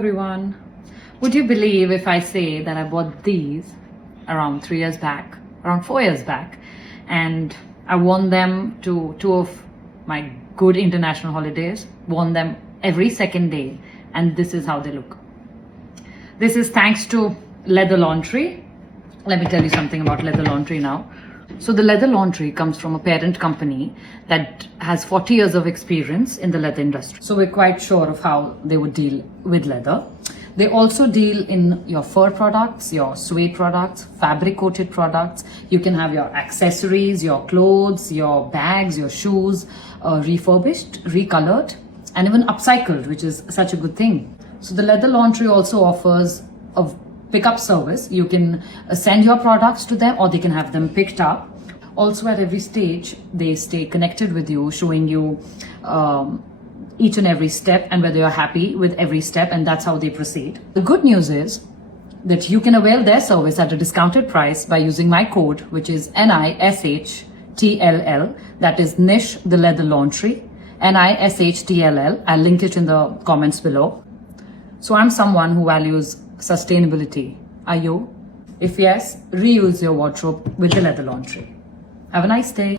Everyone, would you believe if I say that I bought these around 4 years back, and I worn them to two of my good international holidays, worn them every second day, and this is how they look. This is thanks to Leather Laundry. Let me tell you something about Leather Laundry now. So the Leather Laundry comes from a parent company that has 40 years of experience in the leather industry. So we're quite sure of how they would deal with leather. They also deal in your fur products, your suede products, fabric coated products. You can have your accessories, your clothes, your bags, your shoes refurbished, recolored, and even upcycled, which is such a good thing. So the Leather Laundry also offers a pickup service. You can send your products to them or they can have them picked up. Also at every stage, they stay connected with you, showing you each and every step and whether you're happy with every step, and that's how they proceed. The good news is that you can avail their service at a discounted price by using my code, which is NISHTLL. That is Nish the Leather Laundry, NISHTLL. I'll link it in the comments below. So I'm someone who values sustainability. Are you? If yes, reuse your wardrobe with the Leather Laundry. Have a nice day.